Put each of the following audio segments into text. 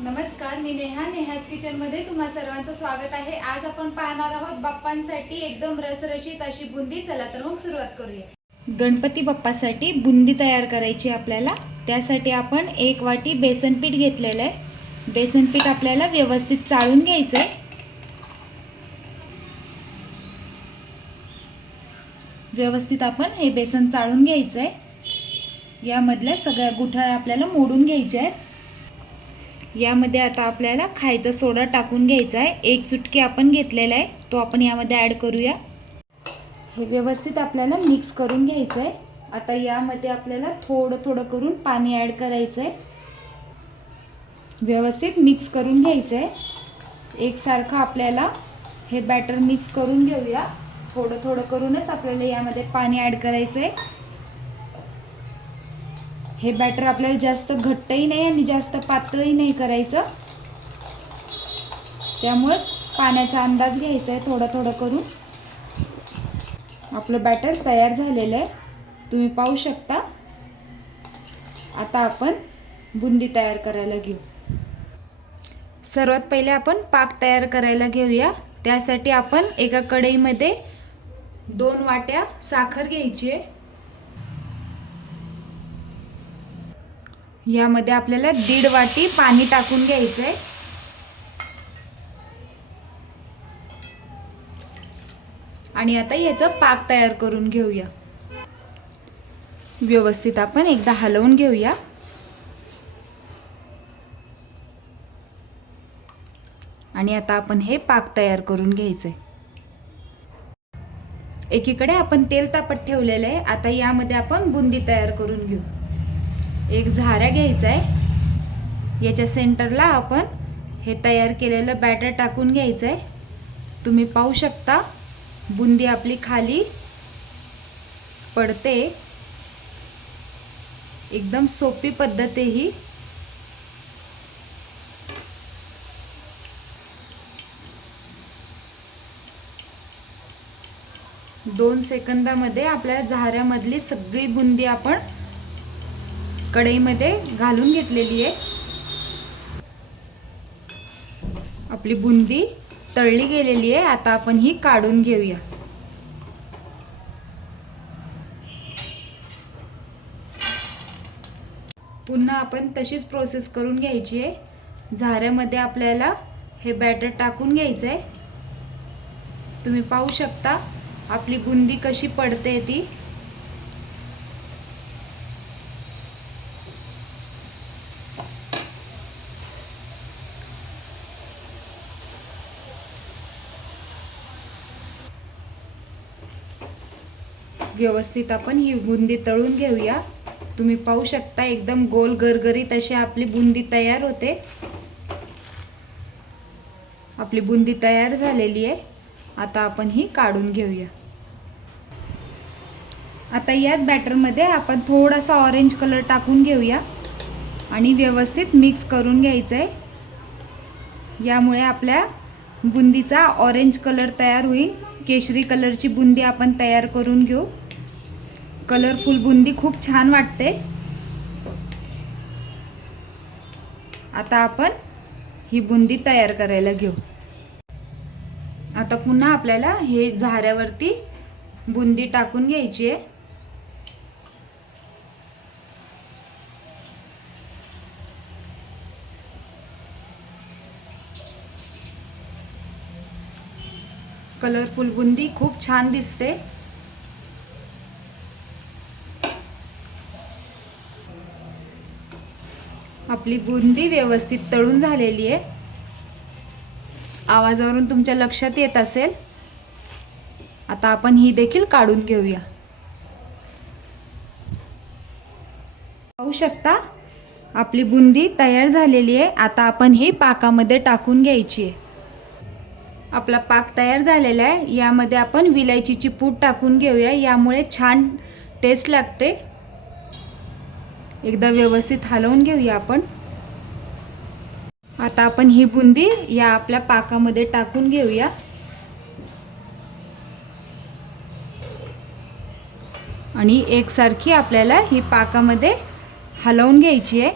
नमस्कार मी नेहा नेहाज किचनमध्ये तुम्हा सर्वांचं स्वागत आहे. आज आपण पाहणार आहोत बाप्पांसाठी एकदम रसरशीत अशी बुंदी. चला तर मग सुरुवात करूया. गणपती बाप्पासाठी बुंदी तयार करायची आपल्याला. त्यासाठी आपण एक वाटी बेसन पीठ घेतलेलं आहे. बेसन पीठ आपल्याला व्यवस्थित चाळून घ्यायचं आहे व्यवस्थित आपण हे बेसन चाळून घ्यायचं आहे यामधल्या सगळ्या गुठळ्या आपल्याला मोडून घ्यायच्या आहेत. यामध्ये आता आपल्याला खायचा सोडा टाकून घ्यायचा आहे. एक चुटकी आपण घेतलेला आहे. तो आपण यामध्ये ॲड करूया. हे व्यवस्थित आपल्याला मिक्स करून घ्यायचं आहे. आता यामध्ये आपल्याला थोडं थोडं करून पाणी ॲड करायचं आहे. व्यवस्थित मिक्स करून घ्यायचं आहे. एकसारखं आपल्याला हे बॅटर मिक्स करून घेऊया. थोडं थोडं करूनच आपल्याला यामध्ये पाणी ॲड करायचं आहे. हे बॅटर आपल्याला जास्त घट्टही नाही आणि जास्त पातळही नाही करायचं. त्यामुळंच पाण्याचा अंदाज घ्यायचा आहे थोडं थोडं करून. आपलं बॅटर तयार झालेलं आहे. तुम्ही पाहू शकता. आता आपण बुंदी तयार करायला घेऊ. सर्वात पहिले आपण पाक तयार करायला घेऊया. त्यासाठी आपण एका कढईमध्ये दोन वाट्या साखर घ्यायची आहे. यामध्ये आपल्याला दीड वाटी पाणी टाकून घ्यायचं आहे आणि आता याचं पाक तयार करून घेऊया. व्यवस्थित आपण एकदा हलवून घेऊया. आणि आता आपण हे पाक तयार करून घ्यायचंय. एकीकडे आपण तेल तापत ठेवलेलं आहे. आता यामध्ये आपण बुंदी तयार करून घेऊ. एक झारा घ्यायचा आहे. याच्या सेंटरला आपण हे तयार केलेलं बॅटर टाकून घ्यायचं आहे तुम्ही पाहू शकता बुंदी आपली खाली पडते. एकदम सोपी पद्धत आहे ही. दोन सेकंदामध्ये आपल्या झाऱ्यामधली सगळी बुंदी आपण कढईमध्ये घालून घेतलेली आहे. आपली बुंदी तळली गेलेली आहे. आता आपण ही काढून घेऊया. पुन्हा आपण तशीच प्रोसेस करून घ्यायची आहे. झाऱ्यामध्ये आपल्याला हे बॅटर टाकून घ्यायचं आहे तुम्ही पाहू शकता आपली बुंदी कशी पडते ती. व्यवस्थित आपण ही बुंदी तळून घेऊया. तुम्ही पाहू शकता एकदम गोल गरगरीत अशी आपली बुंदी तयार होते. आपली बुंदी तयार झालेली आहे. आता आपण ही काढून घेऊया. आता याच बॅटरमध्ये आपण थोडासा ऑरेंज कलर टाकून घेऊया. आणि व्यवस्थित मिक्स करून घ्यायचं आहे यामुळे आपल्या बुंदीचा ऑरेंज कलर तयार होईल. केशरी कलरची बुंदी आपण तयार करून घेऊ. कलरफुल बुंदी खूप छान वाटते. आता आपण ही बुंदी तयार करायला घेऊ. आता पुन्हा आपल्याला हे झाऱ्यावरती बुंदी टाकून घ्यायची आहे. कलरफुल बुंदी खूप छान दिसते. आपली बुंदी व्यवस्थित तळून झालेली आहे. आवाजावरून तुमच्या लक्षात येत असेल. आता आपण ही देखील काढून घेऊया. पाहू शकता आपली बुंदी तयार झालेली आहे. आता आपण ही पाकामध्ये टाकून घ्यायची आहे. आपला पाक तयार झालेला आहे. यामध्ये आपण विलायचीची पूड टाकून घेऊया. यामुळे छान टेस्ट लागते. एकदा व्यवस्थित हलवून घेऊया आपण. आता आपण ही बुंदी या आपल्या पाकामध्ये टाकून घेऊया. आणि एकसारखी आपल्याला ही पाकामध्ये हलवून घ्यायची आहे.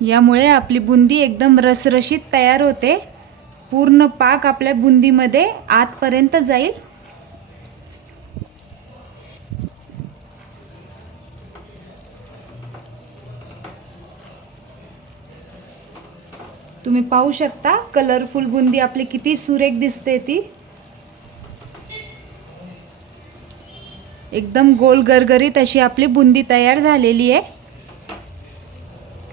यामुळे आपली बुंदी एकदम रसरशीत तयार होते. पूर्ण पाक आपल्या बुंदीमध्ये आतपर्यंत जाईल. तुम्ही पाहू शकता कलरफुल बुंदी आपली किती सुरेख दिसते ती. एकदम गोल गरगरीत अशी आपली बुंदी तयार झालेली आहे.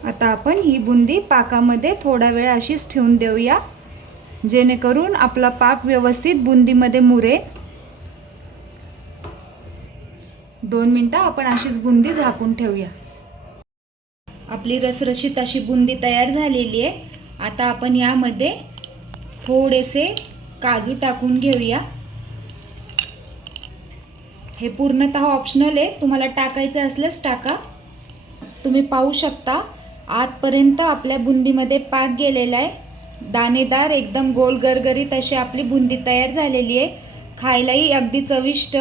आता आपण ही बुंदी पाकामध्ये थोडा वेळ अशीच ठेवून देऊया. जेणेकरून आपला पाक व्यवस्थित बुंदीमध्ये मुरे दोन मिनटं आपण अशीच बुंदी झाकून ठेवूया. आपली रसरशीत अशी बुंदी तयार झालेली आहे. आता आपण यामध्ये थोडेसे काजू टाकून घेऊया. हे पूर्णतः ऑप्शनल आहे. तुम्हाला टाकायचं असल्यास टाका. तुम्ही पाहू शकता आतपर्यंत आपल्या बुंदीमध्ये पाक गेलेला आहे. दाणेदार एकदम गोल गरगरीत अशी आपली बुंदी तयार झालेली आहे. खायलाही अगदी चविष्ट.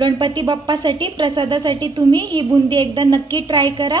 गणपती बाप्पासाठी प्रसादासाठी तुम्ही ही बुंदी एकदा नक्की ट्राय करा.